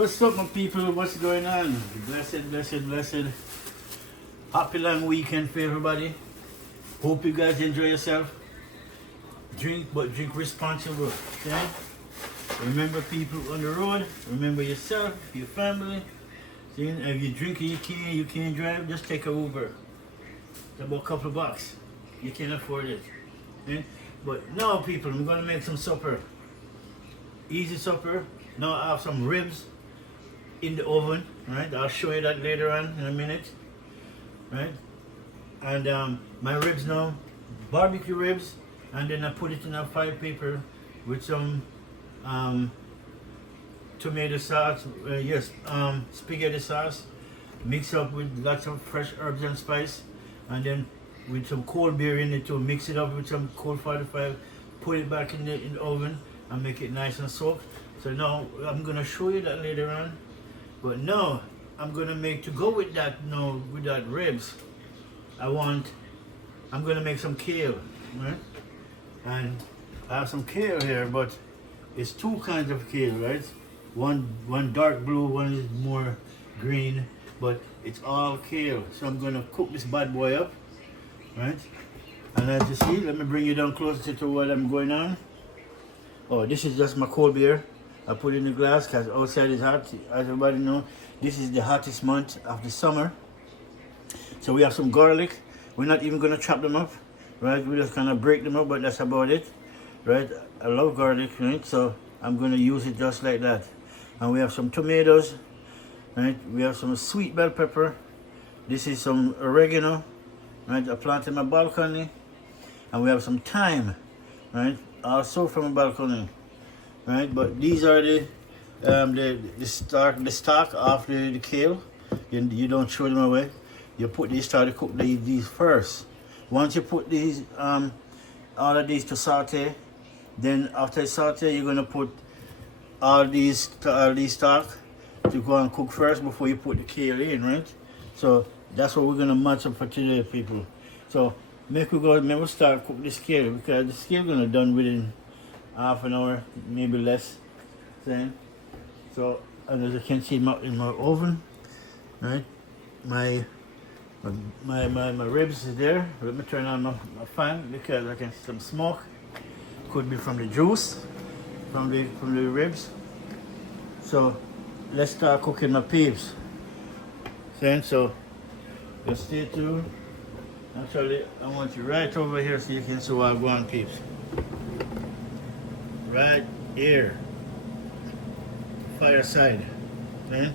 What's up, my people? What's going on? Blessed. Happy long weekend for everybody. Hope you guys enjoy yourself. Drink, but drink responsible. Okay? Remember people on the road. Remember yourself, your family. See, if you're drinking, you can't drive. Just take a Uber. It's about a couple of bucks. You can afford it. Okay? But now, people, I'm gonna make some supper. Easy supper. Now I have some ribs in the oven, right? I'll show you that later on in a minute, right? And my ribs now, barbecue ribs, and then I put it in a fire paper with some tomato sauce, spaghetti sauce, mix up with lots of fresh herbs and spice, and then with some cold beer in it to mix it up with some cold 45, put it back in the oven and make it nice and soaked. So now I'm gonna show you that later on. But now I'm gonna make, to go with that now, with that ribs, I'm gonna make some kale, right? And I have some kale here, but it's two kinds of kale, right? One dark blue, one is more green, but it's all kale. So I'm gonna cook this bad boy up, right? And as you see, let me bring you down closer to what I'm going on. Oh, this is just my cold beer. I put it in the glass because outside is hot. As everybody know, this is the hottest month of the summer. So we have some garlic. We're not even gonna chop them up, right? We just kind of break them up, but that's about it, right? I love garlic, right? So I'm gonna use it just like that. And we have some tomatoes, right? We have some sweet bell pepper. This is some oregano, right? I planted in my balcony. And we have some thyme, right? Also from a balcony. Right, but these are the stock of the kale. You don't throw them away. You start to cook these first. Once you put these all of these to saute, then after saute you're gonna put all these stock to go and cook first before you put the kale in, right? So that's what we're gonna match up for today, people. So we'll start cook this kale because the kale gonna done within half an hour, maybe less. So, and as you can see in my oven, right? My ribs is there. Let me turn on my fan because I can see some smoke. Could be from the juice, from the ribs. So let's start cooking my peeps. So just stay tuned. Actually, I want you right over here so you can see what I go on, peeps. Right here, fireside, okay?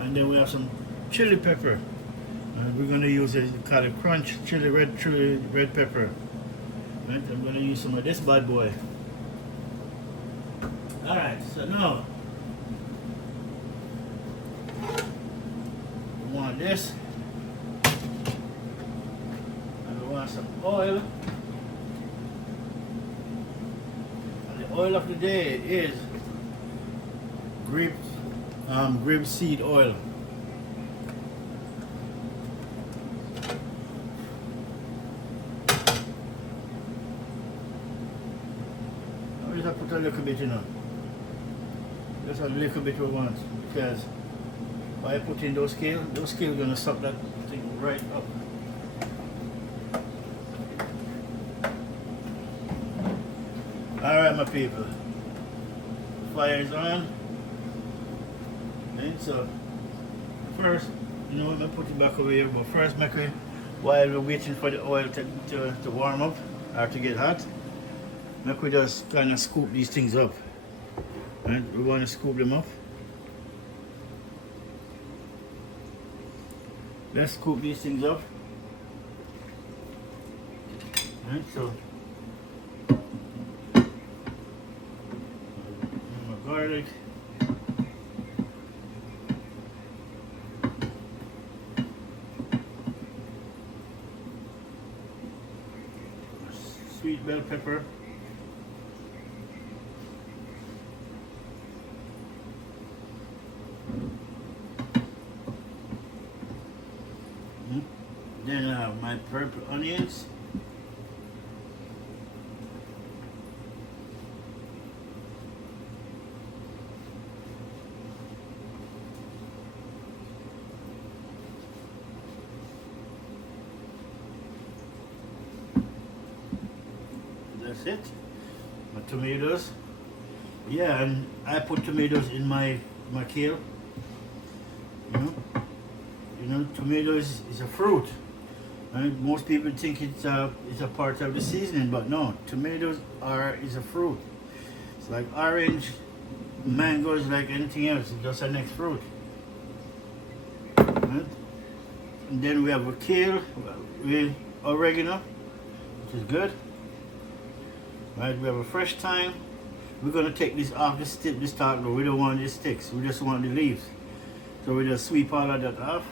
And then we have some chili pepper. We're gonna use it, call it crunch red pepper. Right? I'm gonna use some of this bad boy. All right, so now we want this, and we want some oil. Oil of the day is grape seed oil. I just put a little bit in. Just a little bit we want, because when I put in those scales gonna suck that thing right up. Alright, my people, fire is on. And so first, I'm gonna put it back over here, but first while we're waiting for the oil to warm up or to get hot, we just kind of scoop these things up. Right? We want to scoop them up. Let's scoop these things up. Right, so garlic, sweet bell pepper, then I have my purple onions. That's it. My tomatoes. Yeah, and I put tomatoes in my kale. Tomatoes is a fruit. Right? Most people think it's a part of the seasoning, but no, tomatoes is a fruit. It's like orange, mango is like anything else. It's just a next fruit. Right? And then we have a kale with oregano, which is good. Right? We have a fresh thyme. We're gonna take this off the stalk, but we don't want the sticks. We just want the leaves. So we just sweep all of that off,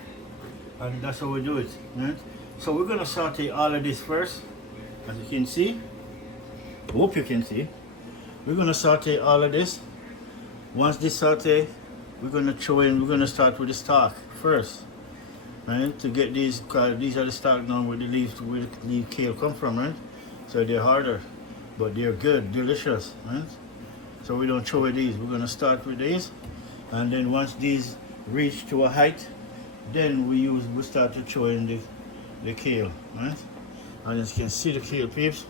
and that's how we do it. Right? So we're gonna saute all of this first, as you can see. Hope you can see. We're gonna saute all of this. Once this saute, we're gonna start with the stalk first, right? To get these, cause these are the stalk now where the leaves, where the kale come from, right? So they're harder, but they're good, delicious, right? So we don't throw away these. We're gonna start with these, and then once these reach to a height, then we start to throw in the kale, right? And as you can see the kale, peeps.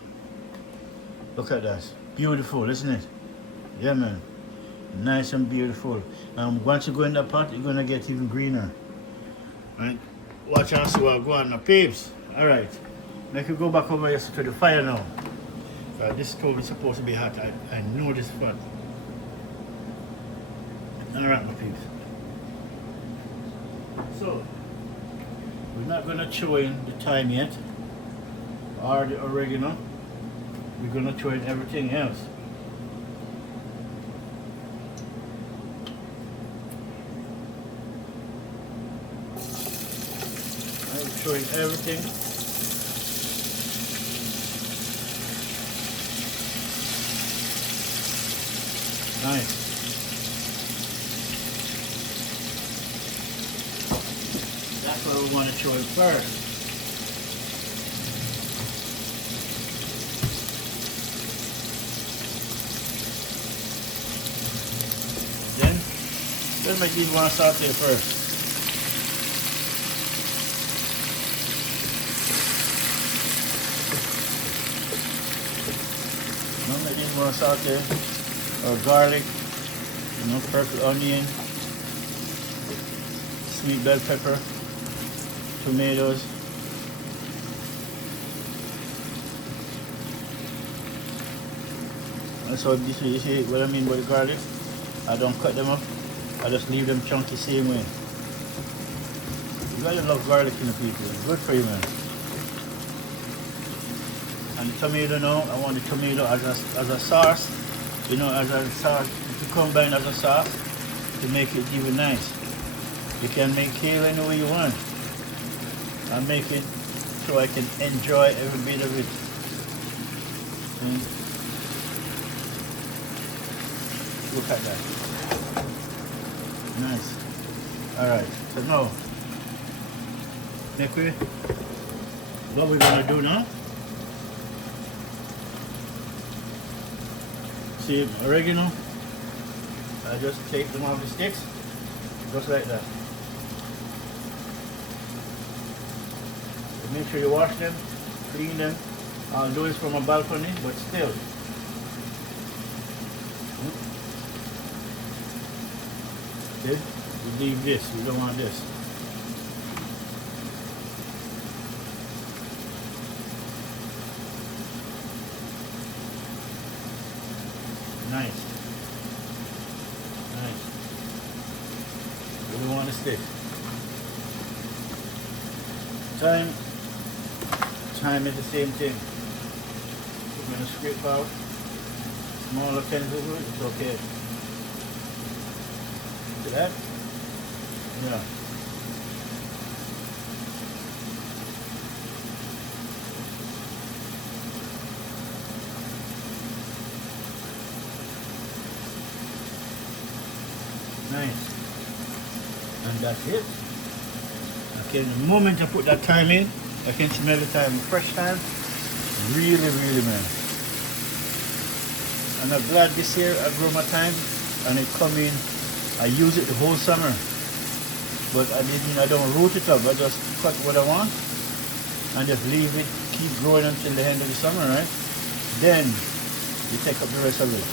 Look at that, beautiful, isn't it? Yeah, man, nice and beautiful. And once you go in the pot, you're gonna get even greener, right? Watch out, see what I go on now, peeps. All right, now you go back over here to the fire now. This stove is supposed to be hot. I know this fun. All right, my peeps. So, we're not going to throw in the thyme yet, or the oregano. We're going to throw in everything else. I'm throwing everything. Nice. That's what we want to throw in first. Then, let's make these ones saute first. Now make these ones saute. Or garlic, purple onion, sweet bell pepper, tomatoes. And so you see what I mean by the garlic? I don't cut them up, I just leave them chunky same way. You gotta love garlic in the people, it's good for you, man. And the tomato now, I want the tomato as a sauce. As a sauce, to combine as a sauce to make it even nice. You can make kale any way you want. I make it so I can enjoy every bit of it. Look at that. Nice. Alright, so now, what we're going to do now, see oregano, I just take them off the sticks, just like that. Make sure you wash them, clean them. I'll do this from a balcony, but still. Okay, we leave this, we don't want this. Nice. Nice. We don't want to stick. Thyme is the same thing. We're going to scrape out smaller tendrils, it's okay. See that? Yeah. Nice. And that's it. Okay, the moment I put that thyme in, I can smell the thyme, fresh thyme. Really, really, man. And I'm glad this year I grow my thyme and it come in. I use it the whole summer. But I don't root it up. I just cut what I want and just leave it, keep growing until the end of the summer, right? Then you take up the rest of it.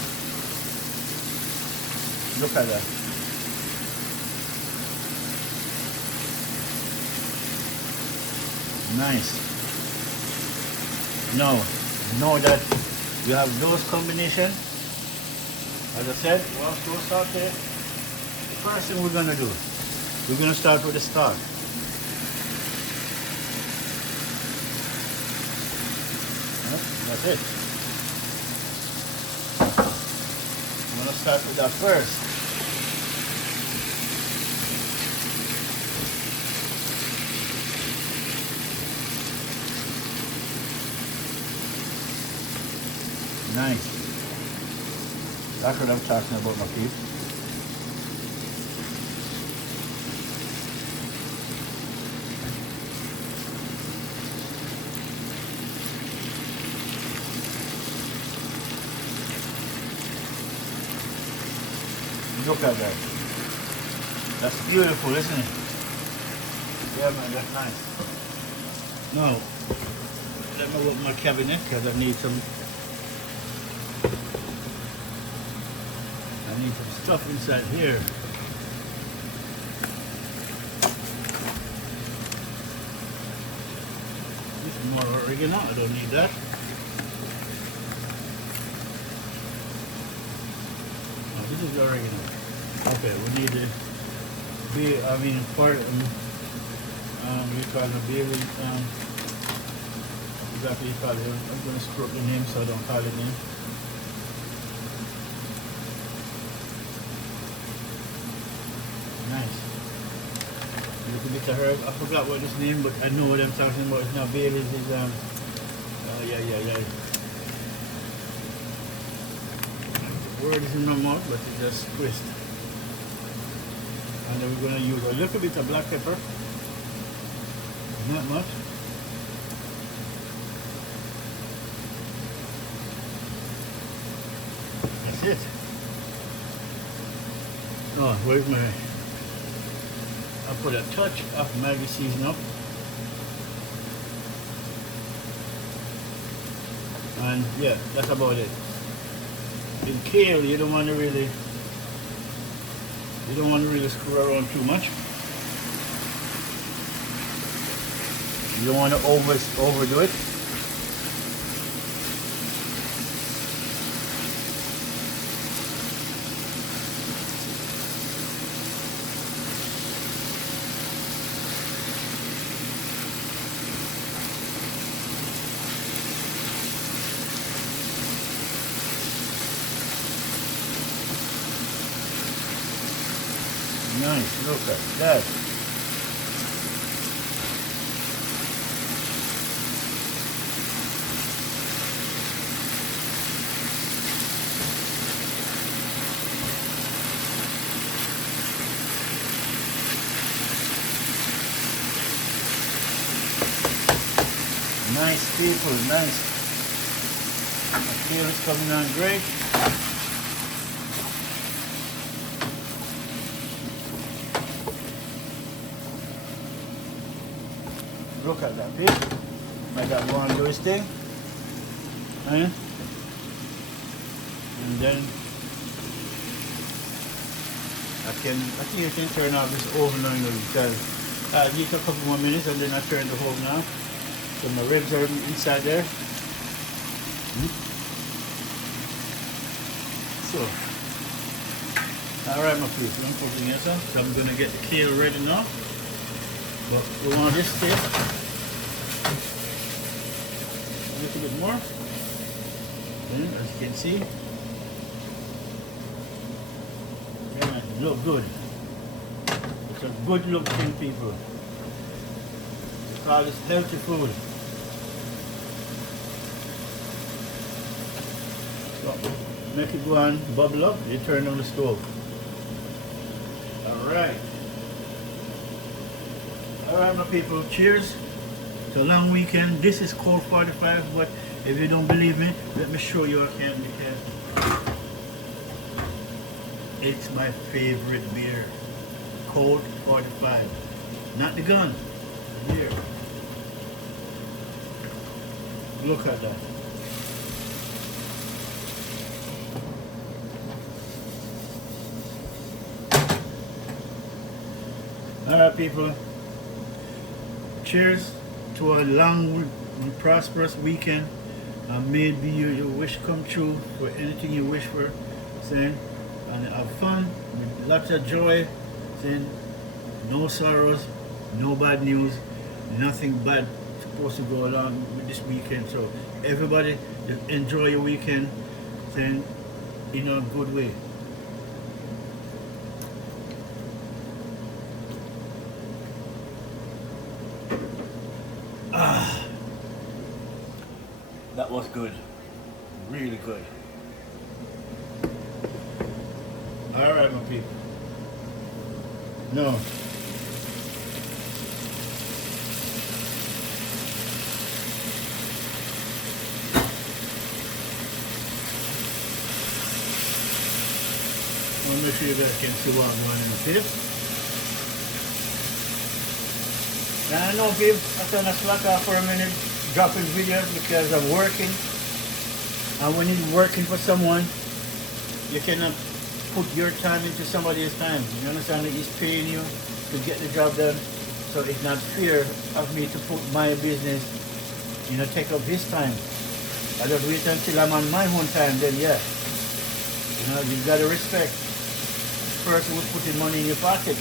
Look at that. Nice. Now that you have those combination, as I said, once those start there, the first thing we're gonna do, we're gonna start with the start. That's it. I'm gonna start with that first. Nice. That's what I'm talking about, my people. Look at that. That's beautiful, isn't it? Yeah, man, that's nice. Now, let me open my cabinet because I need some stuff inside here. This is more oregano, I don't need that. Oh, this is oregano. Okay, we need part we call it bay leaf, exactly you call it. I'm going to screw up the name so I don't call it name. Nice. A little bit of herb. I forgot what this name, but I know what I'm talking about. It's not bay leaf, it's oh yeah. The word is in my mouth, but it's just twist. And then we're going to use a little bit of black pepper. Not much. That's it. Oh, where's my... I'll put a touch of Maggi season up. And yeah, that's about it. In kale, you don't want to really screw around too much. You don't want to overdo it. Nice, look at that. Nice people, nice. The kale is coming on great. Look at that pig. I got one do his thing. And then I think I can turn off this oven now because I need a couple more minutes and then I turn the oven off. So my ribs are inside there. So, alright my people, I'm cooking this up. So I'm gonna get the kale ready now. But we want this stick. A little bit more. And as you can see. Yeah, it looks good. It's a good looking people. We call this healthy food. So make it go on, bubble up, you turn on the stove. Alright. Alright my people, cheers. It's a long weekend. This is Cold 45, but if you don't believe me, let me show you again because it's my favorite beer. Cold 45. Not the gun, the beer. Look at that. Alright people, cheers to a long and prosperous weekend, and may it be your wish come true for anything you wish for, saying, and have fun, with lots of joy, saying, no sorrows, no bad news, nothing bad supposed to go along with this weekend. So everybody just enjoy your weekend, saying, in a good way. That was good. Really good. Alright, my people. No. I'll make sure you guys can see what I'm going in the tips. And I know, babe, I kind of slack off for a minute, dropping videos because I'm working. And when you're working for someone, you cannot put your time into somebody else's time. You understand that he's paying you to get the job done. So it's not fair of me to put my business, take up his time. I just wait until I'm on my own time, then yeah. You've got to respect the person who's putting money in your pocket.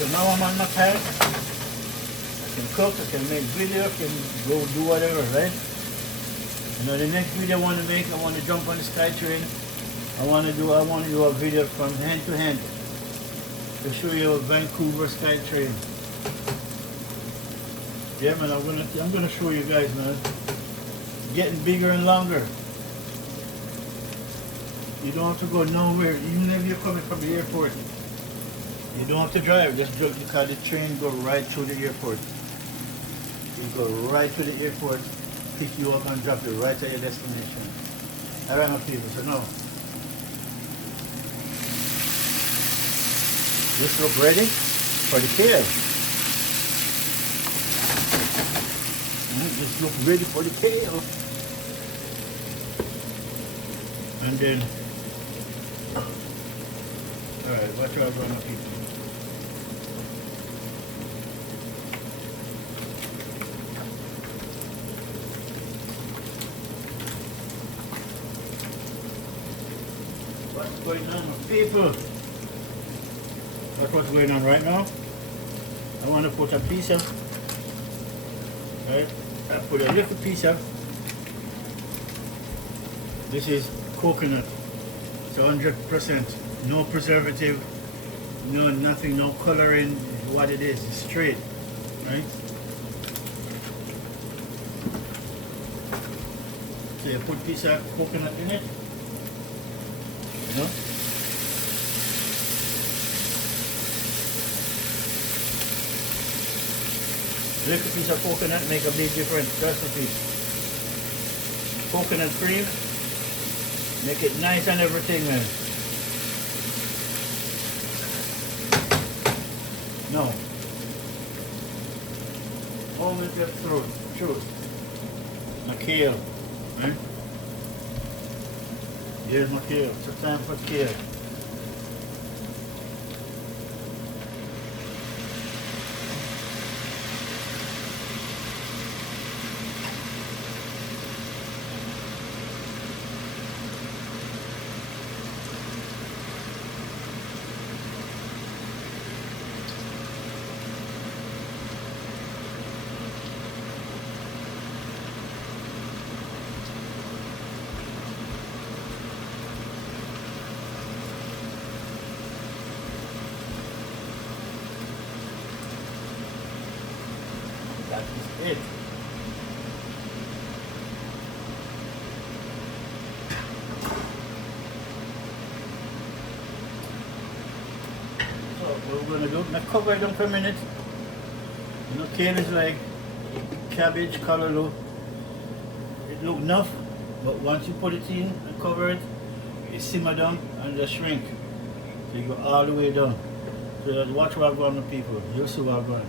So now I'm on my time. I can cook, I can make video, I can go do whatever, right? The next video I want to make, I want to jump on the sky train. I want to do a video from hand to hand to show you a Vancouver sky train. Yeah, man, I'm gonna show you guys, man. Getting bigger and longer. You don't have to go nowhere, even if you're coming from the airport. You don't have to drive, just because the train go right through the airport. You go right to the airport, pick you up and drop you right at your destination. Alright, my people, so now, this look ready for the kale. This look ready for the kale. And then, alright, watch out for my people. What's going on, my people? That's what's going on right now. I want to put a piece of, right? I put a little piece of, this is coconut. It's 100%. No preservative, no nothing, no coloring. What it is, it's straight, right? So you put a piece of coconut in it. Little piece of coconut make a big difference. Recipe. Coconut cream, make it nice and everything, man. No. Always get through. My kale, right? Here's my kale. It's time for kale. That is it. So what we're gonna do, now cover it down for a minute. Kale is like cabbage, callaloo. It look enough, but once you put it in and cover it, it simmer down and just shrink. So you go all the way down. So just watch what I'm going to people. You'll see what I'm going.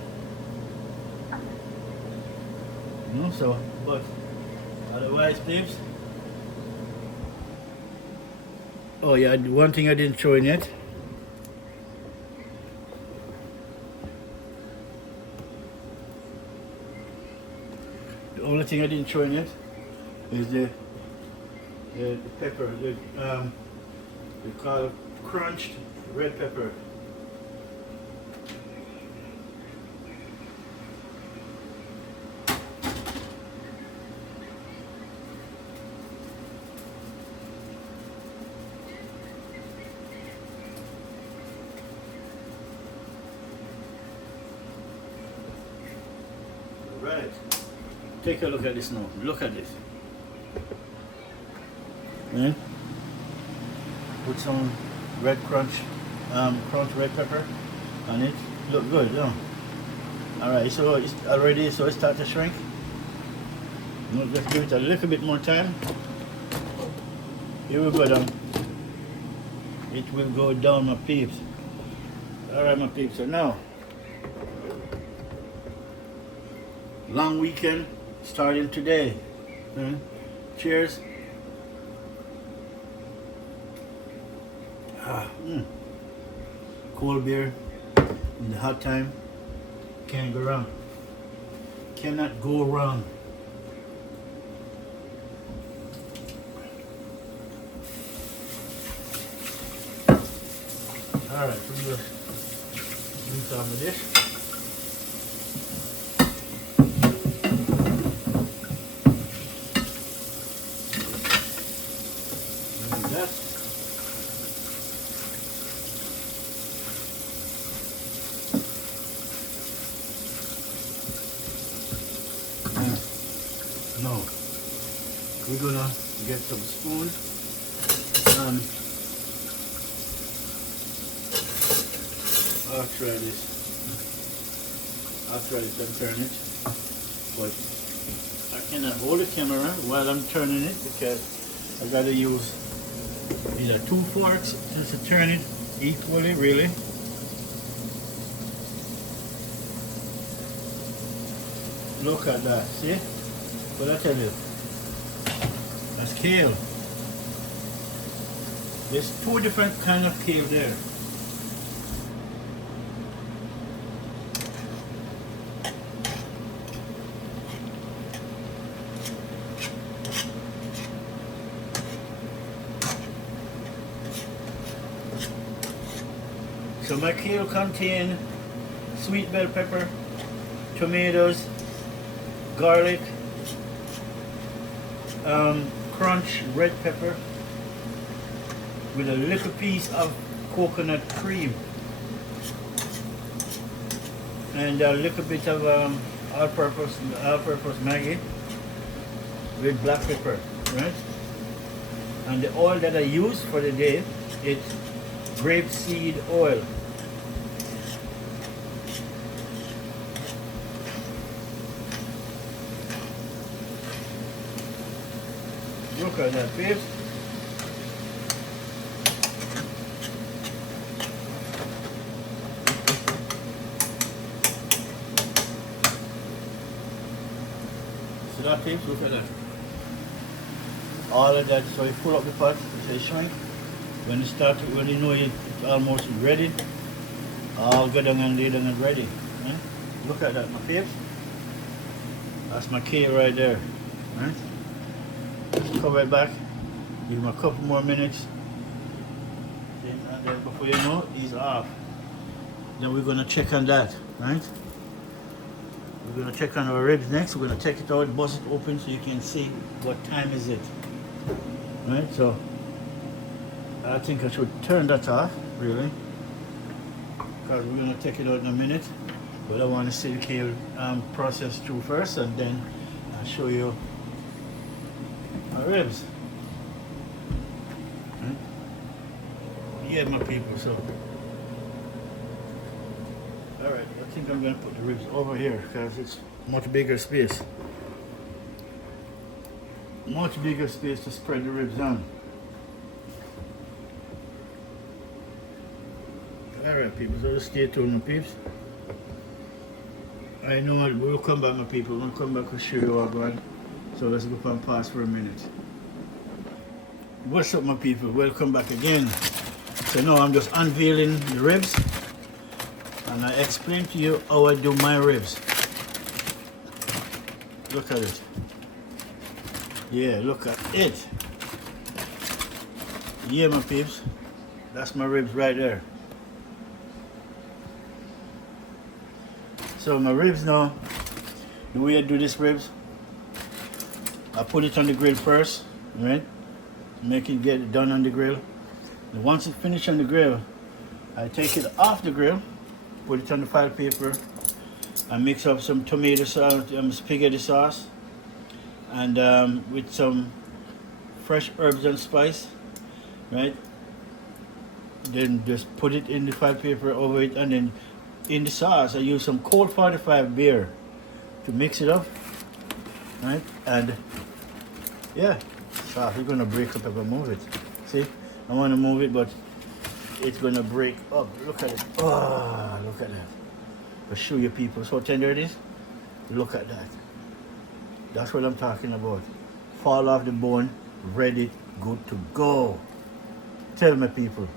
So, but otherwise, babes. Oh yeah, one thing I didn't show in yet. only thing I didn't throw in it is the pepper, we call it crunched red pepper. Right. Take a look at this now. Look at this. Yeah. Put some red crunch red pepper on it. Look good, yeah. Alright, so it's already so it starts to shrink. No, just give it a little bit more time. Here we go down. It will go down, my peeps. Alright, my peeps, so now long weekend starting today. Cheers. Cold beer in the hot time. Can't go wrong. Cannot go wrong. Alright, so we're gonna do some of this. No, we're gonna get some spoons and I'll try this and turn it, but I cannot hold the camera while I'm turning it because I gotta use either 2 forks just to turn it equally, really. Look at that, see? What I tell you? That's kale. There's 2 different kind of kale there. So my kale contain sweet bell pepper, tomatoes, garlic, crunch red pepper with a little piece of coconut cream and a little bit of all-purpose Maggi with black pepper, right? And the oil that I use for the day is grapeseed oil. Look at that, babes. See that, babes? Look at that. All of that, so you pull up the pot, say shrink. When you start, when you know it's almost ready, I'll go down and lay down and ready. Right? Look at that, my babes. That's my kale right there. Right? Cover it back, give him a couple more minutes, and then before you know, he's off. Then we're gonna check on that, right? We're gonna check on our ribs next. We're gonna take it out, bust it open so you can see what time is it, right? So I think I should turn that off, really, because we're gonna take it out in a minute. But I want to see the kale process through first, and then I'll show you our ribs. Yeah, my people, so. Alright, I think I'm going to put the ribs over here because it's much bigger space. Much bigger space to spread the ribs on. Alright, people, so just stay tuned, my peeps. I know we'll come back, my people. We'll come back and show you what going on. So let's go and pause for a minute. What's up, my people? Welcome back again. So now I'm just unveiling the ribs and I explain to you how I do my ribs. Look at it. Yeah, look at it. Yeah, my peeps. That's my ribs right there. So my ribs now, the way I do this ribs, I put it on the grill first, right? Make it get done on the grill. And once it's finished on the grill, I take it off the grill, put it on the file paper, and mix up some tomato sauce, spaghetti sauce, and with some fresh herbs and spice, right? Then just put it in the file paper over it, and then in the sauce I use some cold 45 beer to mix it up, right? And yeah, sauce is gonna break up if I move it. See, I want to move it, but it's gonna break up. Look at it. Oh, look at that. I'll show you people so tender it is. Look at that. That's what I'm talking about. Fall off the bone, ready, good to go. Tell my people.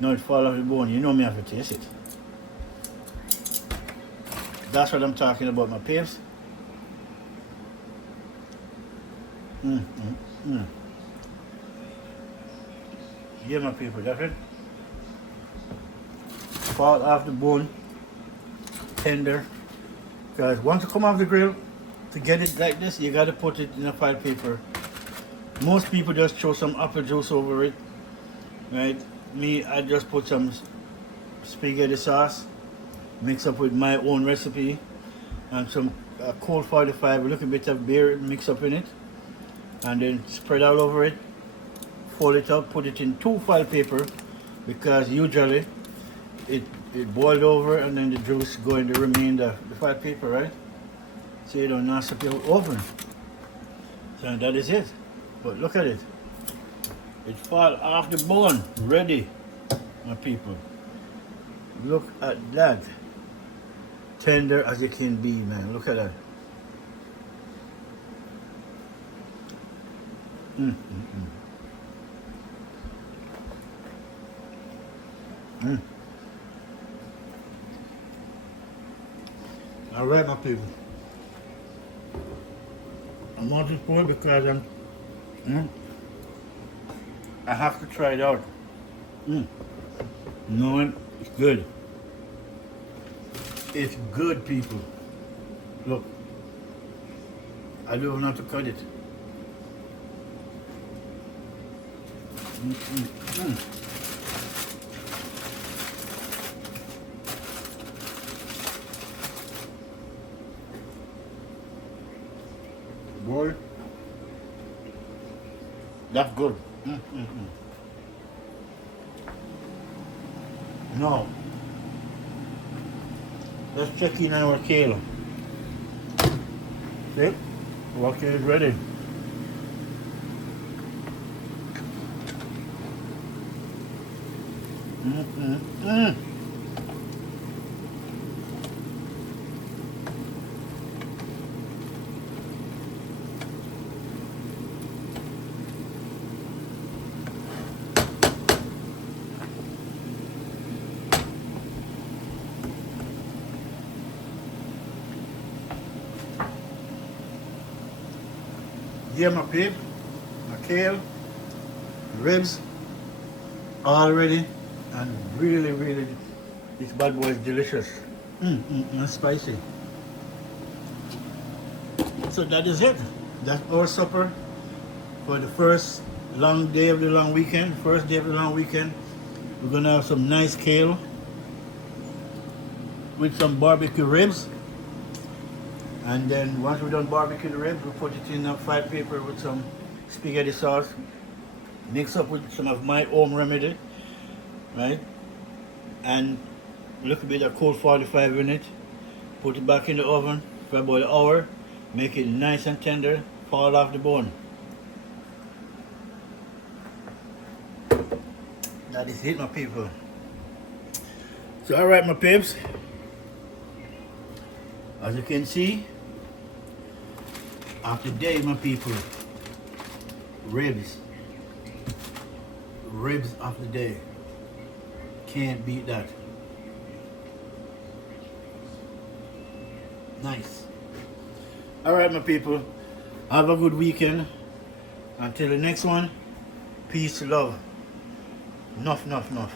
No, it fall off the bone. You know me have to taste it. That's what I'm talking about, my peeps. Yeah, my people, that's it. Fall off the bone, tender. Because once you come off the grill, to get it like this, you gotta put it in a file paper. Most people just throw some apple juice over it, right? Me, I just put some spaghetti sauce, mix up with my own recipe, and some cold 45, a little bit of beer mix up in it, and then spread all over it. Fold it up, put it in 2 file paper, because usually it boiled over and then the juice go in the remainder the file paper, right? So you don't mess up your oven. So that is it. But look at it. It fall off the bone, ready, my people. Look at that. Tender as it can be, man. Look at that. All right, my people. I'm not this for it because I have to try it out. No, it's good. It's good, people. Look, I don't know how to cut it. Boy, that's good. Now, let's check in on our kale. See, our kale is ready. Yeah, my pig, my kale, ribs, all ready, and really, really, this bad boy is delicious. And spicy. So that is it. That's our supper for the first long day of the long weekend. First day of the long weekend. We're gonna have some nice kale with some barbecue ribs. And then once we're done barbecuing the ribs, we'll put it in a file paper with some spaghetti sauce, mix up with some of my own remedy, right? And a little bit of cold 45 in it. Put it back in the oven for about an hour. Make it nice and tender, fall off the bone. That is it, my people. So alright, my pips. As you can see, after day, my people, ribs of the day. Can't beat that. Nice. Alright, my people. Have a good weekend. Until the next one, peace, love. Enough, enough, enough.